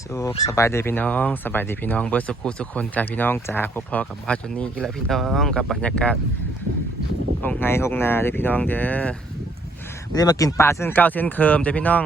สุขสบายดีพี่น้องสบายดีพี่น้องเบิร์ดสุขุสุขคนจ้าพี่น้องจ้าพบพอกับบ้านจนนี้อีกแล้วพี่น้องกับบรรยากาศห้องไงห้องนาเด้พี่น้องเด้อไม่ได้มากินปลาเส้นเก้าเส้นเคิมจ้าพี่น้อง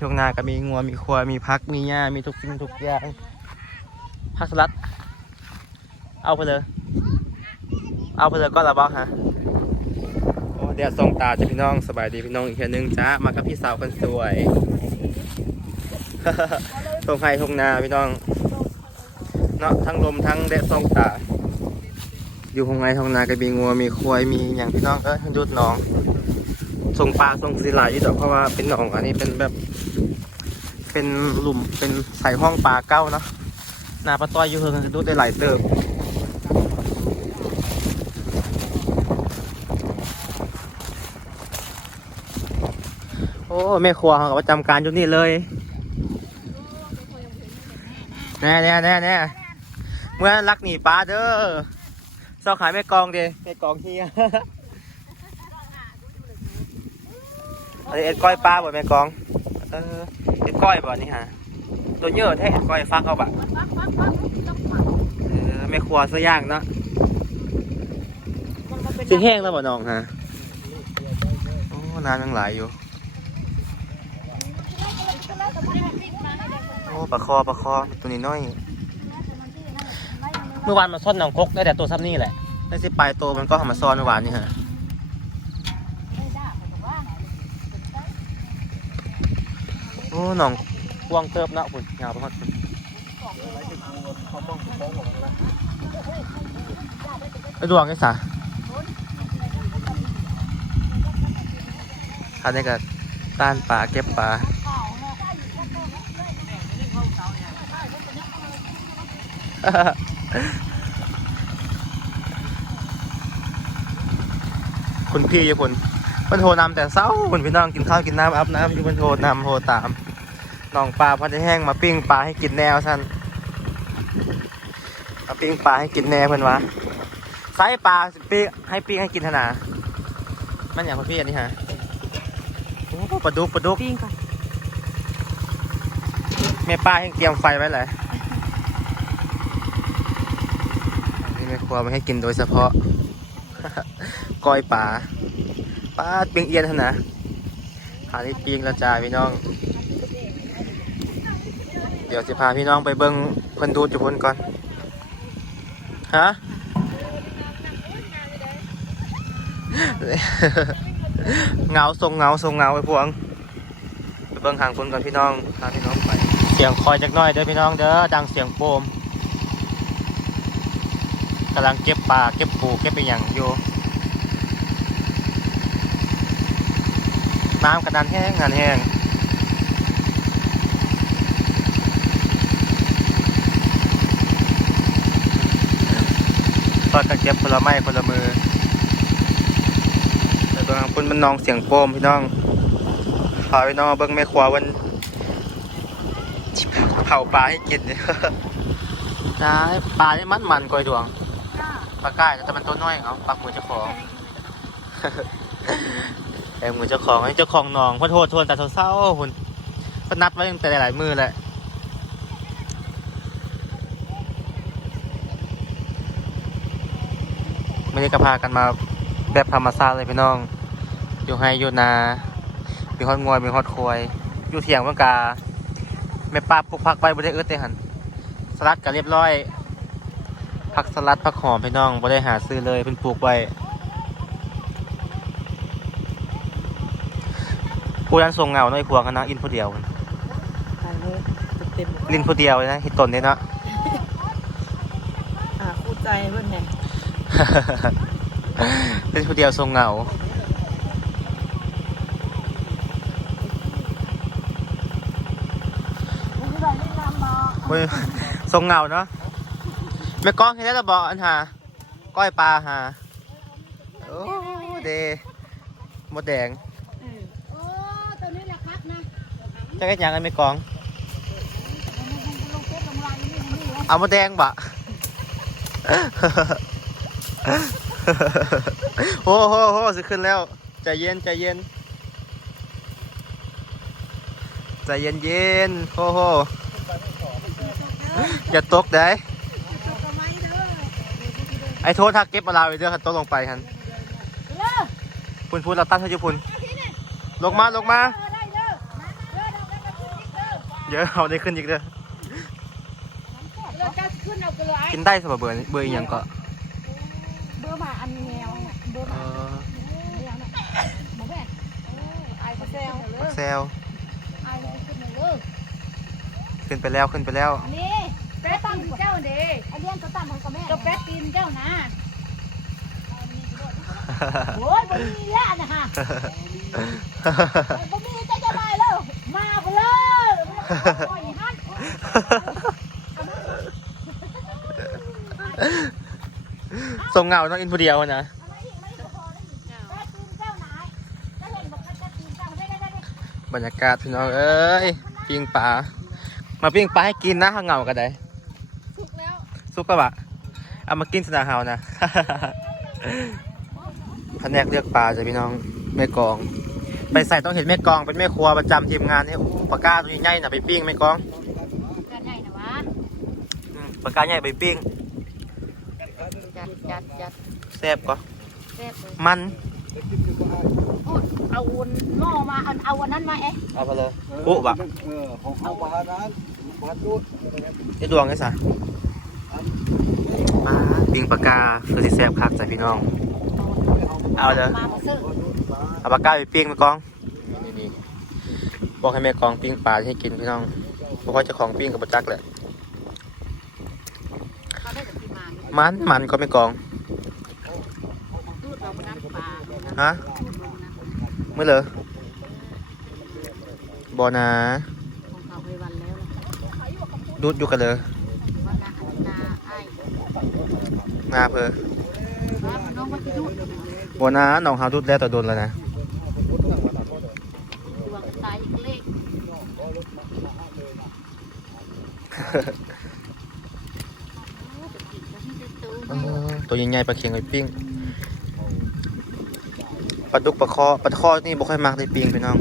ห้องนาก็มีงัวมีควายมีพักมีหญ้ามีทุกสิ่งทุกอย่างผักสลัด เอาไปเลย เอาไปเลยก็ระบอกฮะโอ้เดี๋ยวส่งตาจ้าพี่น้องสบายดีพี่น้องอีกแค่นึงจ้ามากับพี่สาวคนสวย งไห้ทงนาพี่น้อง เนาะทั้งลมทั้งแดดส่องตา อยู่ทงไห้ทงนาก็มีงัวมีควายมีอย่างพี่น้องก็ยุดน้องทรงปลาทรงศิลาอยู่ดอกเพราะว่าเป็นหนองอันนี้เป็นแบบ เป็นหลุมเป็นใส่ห้องปลาเก้าเนาะนาปลาต้อยอยู่เฮิงดูได้หลายเติบโอ้แม่ครัวเขาก็ประจำการอยู่นี่เลย แน่แน่แน่แน่เมื่อรักหนีปลาเด้อเศร้าขายแม่กองเด้แม่กองเฮียอันนี้เอ็ดก้อยปลาบ่แม่กอง เออเอ็ดก้อยบ่นี่ฮะ ตัวเยอะแท้เอ็ดก้อยฟักเอาบะเออแม่ครัวซะย่างเนาะสิแห้งแล้วบ่น้องฮะ โอ้น้ำยังไหลอยู่ โอ้ ปลาคอปลาคอตัวนี้น้อย เมื่อวานมาซ่อนหนองกกได้แต่ตัวซ้ำนี่แหละได้สิปลายตัวมันก็ทำมาซ่อนเมื่อวานนี่ฮะโอ้หนองกวางเติบเนาะคุณยาวประมาณคุณไอ้ดวงไอ้สาอันนี้ก็ต้านปลาเก็บปลา คุณพี่อยู่คุณมันโทรนำแต่เศร้าคุณพี่น้องกินข้าวกินน้ำอาบน้ำอยู่มันโทรนำโทรตามน้องปลาพอจะแห้งมาปิ้งปลาให้กินแนวท่านมาปิ้งปลาให้กินแนวเพื่อนวะไซส์ปลาปิ้งให้ปิ้งให้กินขนาดมันอย่างพี่อันนี้ฮะโอ้ปลาดุกปลาดุกปิ้งก่อนแม่ป้าให้เตรียมไฟไว้เลยนี่แม่ ครัวมาให้กินโดยเฉพาะ ก้อยป่าป้าดปิงเอียนท่านนะหาที่ปิงแล้วจ้าพี่น้อง เดี๋ยวจะพาพี่น้องไปเบิ้งเพิ่นดูจุพนก่อน ฮะเงาทรงเงาทรงเงาไปพวงไปเบิ้งหางคนก่อนพี่น้องพาพี่น้องไป เสียงคอยจักน้อยเด้อพี่น้องเด้อดังเสียงโปมำลังเก็บปลาเก็บปูเก็บไปอย่างอยู่น้ำกระดานแห้งงานแห้งตอนกันเก็บผลไม้ผลมือแต่บางคนมันนองเสียงโปมพี่น้องพาพี่น้องเบิ้งแม่ครัววันเผาปลาให้กินเนี่ยได้ปลานี่มันมันกอยดวง ปลาก้ายแต่มันตัวน้อยเอาปักมือเจ้าของแอบมือเจ้าของให้เจ้าของนองพราะโทษทวนแต่เศร้าๆคุณเพนนัดไว้ตั้งแต่หลายมือแหละไม่ได้กระพากันมาแบบธรรมชาติเลยพี่น้อง อยู่ให้อยู่นามีฮอดงวยมีฮอดควย อยู่เถียงเมื่อกาแม่ป้าปลูกผักไปบ่ได้อึดเด้หันสลัดก็เรียบร้อย ผักสลัดผักหอมพี่น้องบ่ได้หาซื้อเลยเพิ่นปลูกไว้ผู้นั้นทรงเงาน้อยพวงกันนะอินผู้เดียวไปเลยเต็มลินผู้เดียวเลยนะเห็ดต้นนี่เนาะอ่าคู่ใจเพื่อนไงเป็นผู้เดียวทรงเงาโอ้ยทรงเงาเนาะ แม่ก้องเห็นแล้วจะบอกอันหาก้อยปลาหาโอ้เดหมดแดงโอ้ตัวนี้แหละครับนะจะเฮ็ดหยังกันไม่กองลงเฟซลงไลน์นี่นี่เอามาแดงบะโอ้โหโหสิขึ้นแล้วใจเย็นใจเย็นใจเย็นเย็นโอ้โหอย่าตกได้ทำไมเด้อ ไอ้โทษถ้าเก็บมาลาไว้เด้อคันตกลงไปฮันเลิกพุ่นพุ่นเราตั้งเท่าอยู่พุ่นลงมาลงมาเออได้เลิกเลิกเราได้ขึ้นอีกเลิกเดี๋ยวเอาได้ขึ้นอีกเด้อเลิกจะขึ้นเอาไปเลยกินได้สำหรับเบอร์นี้เบอร์อีหยังก็เบอร์มาอันแนวเบอร์เอมาอแนวนะบอกแม่ไอ้ก็แซวเลิบักกแซวไอ้ขึ้นเลยเลิกขึ้นไปแล้วขึ้นไปแล้วนี่แป๊ดตีนเจ้าเด้ไอเลี้ยงก็ตั้งของกับแม่ก็แป๊ดตีนเจ้านะ โอ้ยบ่มีแล้วนะฮะบ่มีเจ้าจะมาแล้ว มาไปเลยโอ้ยฮันส่งเงาต้องอินผู้เดียวนะอะไรอีกไม่พอแล้วอีกแป๊ดตีนเจ้าไหนจะเห็นบอกแป๊ดตีนเจ้าได้ได้ได้บรรยากาศพี่น้องเอ้ยปิ้งปลามาปิ้งปลาให้กินนะข้างเงากันได้สุกแล้วซุปกระบะเอามากินสนาเฮานะ แผนกเลือกปลาจ้ะพี่น้องแม่กอง ไปใส่ต้องเห็นแม่กองเป็นแม่ครัวประจำทีมงานนี่โอ้โหปลากาตัวใหญ่ๆน่ะไปปิ้งแม่กองกันใหญ่นะวะอืมปลากาใหญ่ไปปิ้งจัดจัดจัดแซ่บก็แซ่บเลยมันโอ้ยเอาวนหม้อมาเอาเอาวันนั้นมาเอ๊ะเอาไปเลยโอ้บะเออของเขาบ้านนั้นบ้านนู้นไอ้ดวงไอ้สะมาปิ้งปลากาคือสิแซ่บคักจ้ะพี่น้อง เอาเลยมามาซื้อเอาปลากาไปปิ้งแม่กองนี่ๆบอกให้แม่กองปิ้งปลาให้กินพี่น้องเพราะว่าเจ้าของปิ้งกับประจักแหละเขาได้แต่ที่มาเนี่ยมันมันก็ไม่กอง รูดเราวันนั้นปลาวันนั้นฮะรูดเราวันนั้นเมื่อเลยบอนะของเขาไปวันแล้วนะดูดอยู่กันเลยวันนาอันนาไอ้งาเพอว่ามันน้องว่าที่รูด บอนะหนองหาดูดแล้วแต่โดนแล้วนะดวงตายอีกเลขเออตัวใหญ่ๆปลาเค็งไอ้ปิ้งปลาดุกปลาคอปลาคอนี่บ่ค่อยมักได้ปิ้งพี่น้อง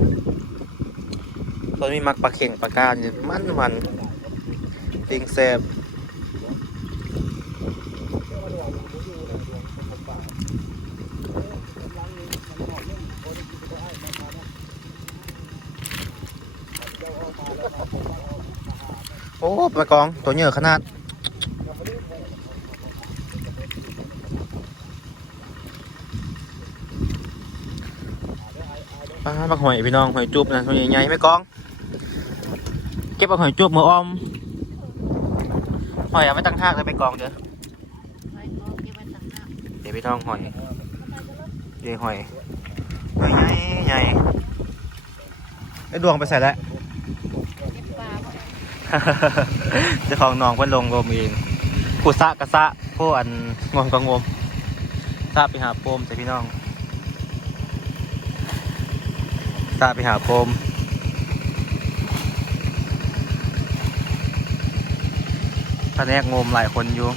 ตอนนี้มักปลาเค็งปลากานี่มันมันปิ้งแซ่บโอ้ปลากองตัวเหยื่อขนาดปลาบักหอยพี่น้องหอยจุบนะตัวใหญ่ๆไม่กอง เก็บบักหอยจุบมืออมหอยเอาไม่ตั้งทากเลยไปกองเด้อเดี๋ยวพี่น้องหอยเดี๋ยวหอยหอยใหญ่ใหญ่ไอ้ดวงไปใส่แล้ว เจ้าของน้องเพิ่นลงงมเองผู้สะกะสะผู้อันงมก็งมสะไปหาโปมใส่พี่น้องสะไปหาโปมตอนแรกงมหลายคนอยู่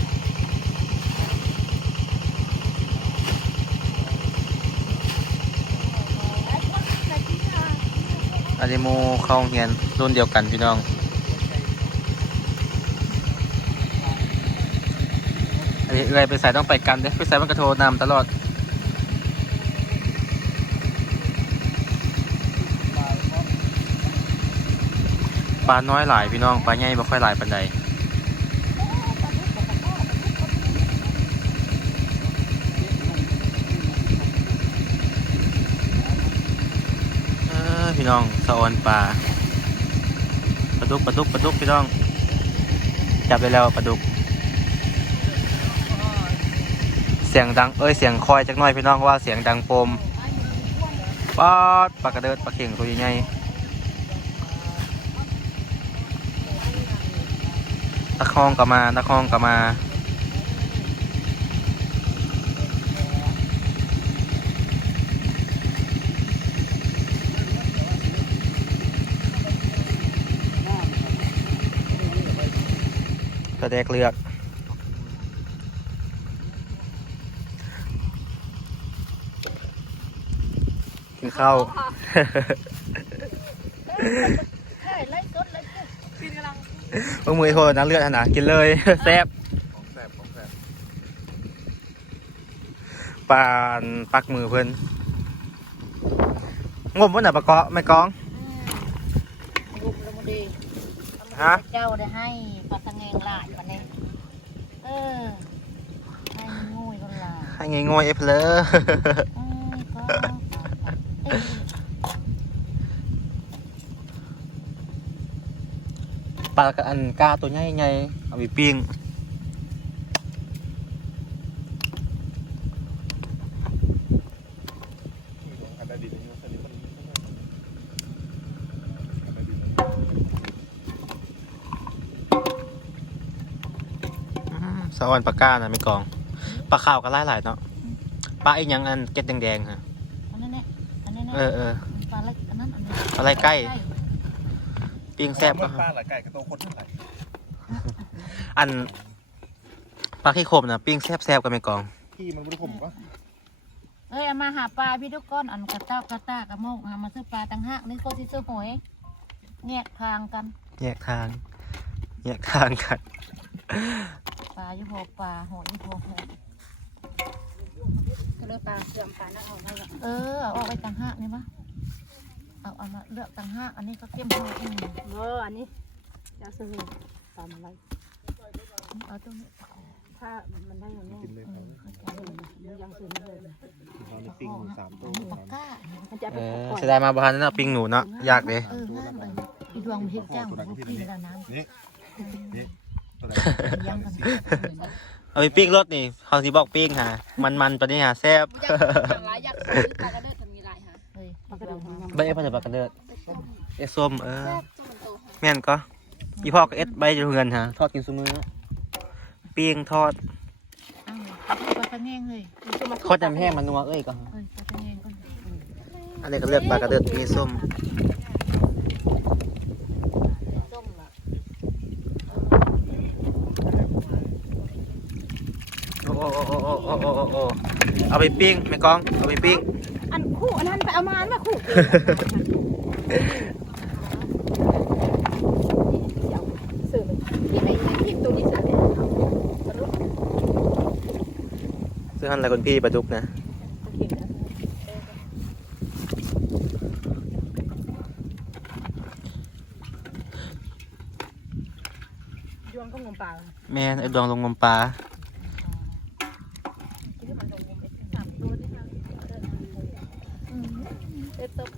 อันนี้โมเข้าเรียนรุ่นเดียวกันพี่น้อง อันนี้ เอื้อยไปใส่ต้องไปกันเด้ไปใส่มันกระโทรนำตลอดปลาน้อยหลายพี่น้องปลาใหญ่ไม่ค่อยหลายปันใดพี่น้องสะออนปลาปลาดุกปลาดุกปลาดุกพี่น้อง จับได้แล้วปลาดุก เสียงดัง เอ้ย เสียงคอยจักหน่อยพี่น้องว่าเสียงดังโปมปาดปากระเดิดปลาเข่งตัวใหญ่ตะคองก็มาตะคองก็มากระแดกเลือก กินข้าวบางมือโทรน้ำเลือดนะกินเลยแซ่บปลาปักมือเพื่อนงมว่าไหนปลาเกาะไม่กองฮะเจ้าได้ให้ปลาตะเงงหลายวันนี้เออให้งวยคนละให้งวยเอฟเลย ปลากระอันกาตัวใหญ่ใหญ่ๆเอาไปปิ้งกันได้ดีนะสนิทมันกันได้ดีนะออนปลาก้านะไม่กองปลาขาวก็หลายหลายๆเนาะปลาอีกอย่างอันเก็ดแดงๆฮะ อันนั้นเนี่ยอันนี้ เนี่ยเออเออปลาเล็กอันนั้นอันนี้ปลาไหลใกล้ปิ้งแซ่บก็ป้าหลายไก่กับโตคนเท่าไหร่อันปลาขี้โคมนะปิ้งแซ่บแซ่บๆกันไม่กองพี่มันไม่ได้ผมปะเอ้ยเอามาหาปลาพี่ทุกคนอันกระต้ากระต้ากระโมกเอามาซื้อปลาตังหักนี่ก็ที่ซื้อหอยแยกทางกันแยกทางแยกทางกันปลาอยู่พอปลาหอยอยู่พอหอย ก็เลยปลาเสื่อมปลาหน้าออกมาแล้วเออเอาออกไปตังหักนี่ปะเอาเอามาเลือกตังหักอันนี้ก็เข้มหอยอืมเอออันนี้จะซื้อปลาอะไรเอาตรงนี้เอาถ้ามันได้อย่างนี้กินเลยเอครับอเข้าใจมันยังซื้อไม่เลยตอนนี้ปิ้งสามตัวอันนี้ปากก้ามันจะเอเป็นอปล่อยเสียดายมาบ้านนั่นนะปิ้งหนูเนาะยากเลยเอองามเลยอีดวงเฮ็ดจ้างพวกพี่แล้วน้ำนี่นี่ตัวไหนยังกัน เอาไปปิ้งรถนี่เขาสิบอกปิ้งฮะมันมันๆตัวนี้ฮะแซ่บอยากหลายอยากซื้อปลากระเดิดทำมีหลายฮะเฮ้ยปลากระเดิดทำงามใบเอฟพันธุ์ปลากระเดิดเอสส้มเออ แซ่บจุ่มโตฮะแม่นก็อีพ่อก็เอสใบจะเฮือนฮะทอดกินซุมือปิ้งทอดอ้าวปลาตะแงงเลยโคตรจำแห้งมันนัวเอ้ยก็ เอ้ยปลาตะแงงก่อนอันนี้ก็เลือกปลากระเดิดมีส้ม ส้มล่ะ โอ้โอ้ โอ้โอ้โอ้โอ้โอ้โอ้เอาไปปิ้งไม่กอง เอาไปปิ้ง อันคู่อันนั้นไปเอามาอันมาคู่ซื้อที่ไหนที่ตัวนี้สั่งซื้อหันอะไรคนพี่ปลาดุกนะดวงก็งมปลา แม่นไอ้ดวงลงงมปลา เอ็ดตบ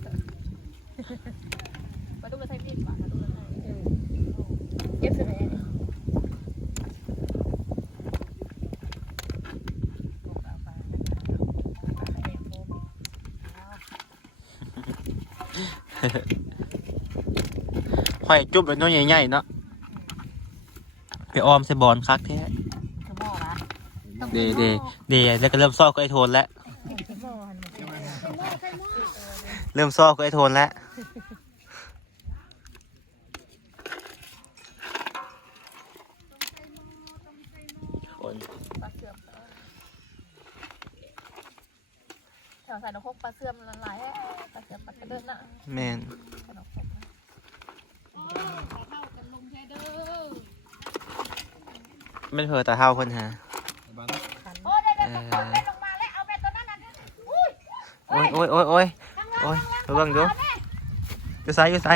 มาดูมาใส่พริกมาดูมาใส่เก็บเสร็จ หอยจุ๊บเป็นตัวใหญ่ๆเนาะไปออมใส่บอลคักแท้คือหม้อละเดเดเดแล้วก็เริ่มซอกก็ไอโทนแล้วคือหม้อหันมาเริ่มซอกก็ไอโทนแล้ว คน ปลาเสื่อมแถว ใส่นกพกปลาเสื่อมละลายปลาเสื่อมปลากระเดิดนะแมนขนมพกนะไม่เพอแต่เท่าคนฮะบ้านโอ้ยเดี๋ยวเดี๋ยวตกเล่นลงมาแล้วเอาไปตัวนั้นน่ะอุ้ยโอ้ยโอ้ยโอ้ยโอ้ยโอ้ยเบิ่งดูอยู่ไซอยู่ไซ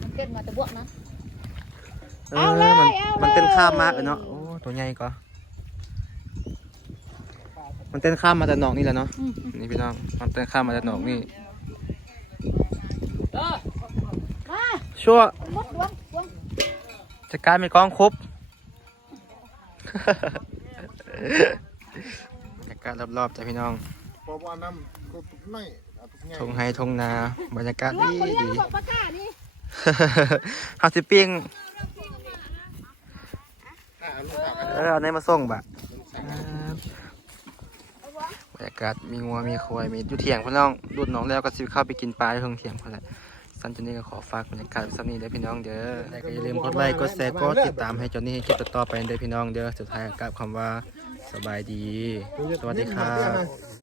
มันเกินมาแต่บวกนะเออมันมันเต้นข้ามมากเลยเนาะโอ้ตัวใหญ่ก็ มันเต้นข้ามมาจากหนองนี่แหละเนาะนี่พี่น้องมันเต้นข้ามมาจากหนองนี่ชั่วจัดการมีกล้องครบบรรยากาศรอบๆจ้ะพี่น้องทงไฮทงนา บรรยากาศดีดีฮาสิปิ้งเอาในมาส่งบะ แต่กัดมีงัวมีควายมีอยู่เถียงพี่น้องดูดน้องแล้วก็สิเข้าไปกินปลาที่เพิ่งเถียงพอแหละสั้นจนนี้ก็ขอฝากบรรยากาศสักนี้เด้อพี่น้องเด้อแต่ก็อย่าลืมกดไลค์กดแชร์กดติดตามให้จนนี่คลิปต่อๆไปเด้อพี่น้องเด้อสุดท้ายกับคำว่าสบายดี สวัสดีครับ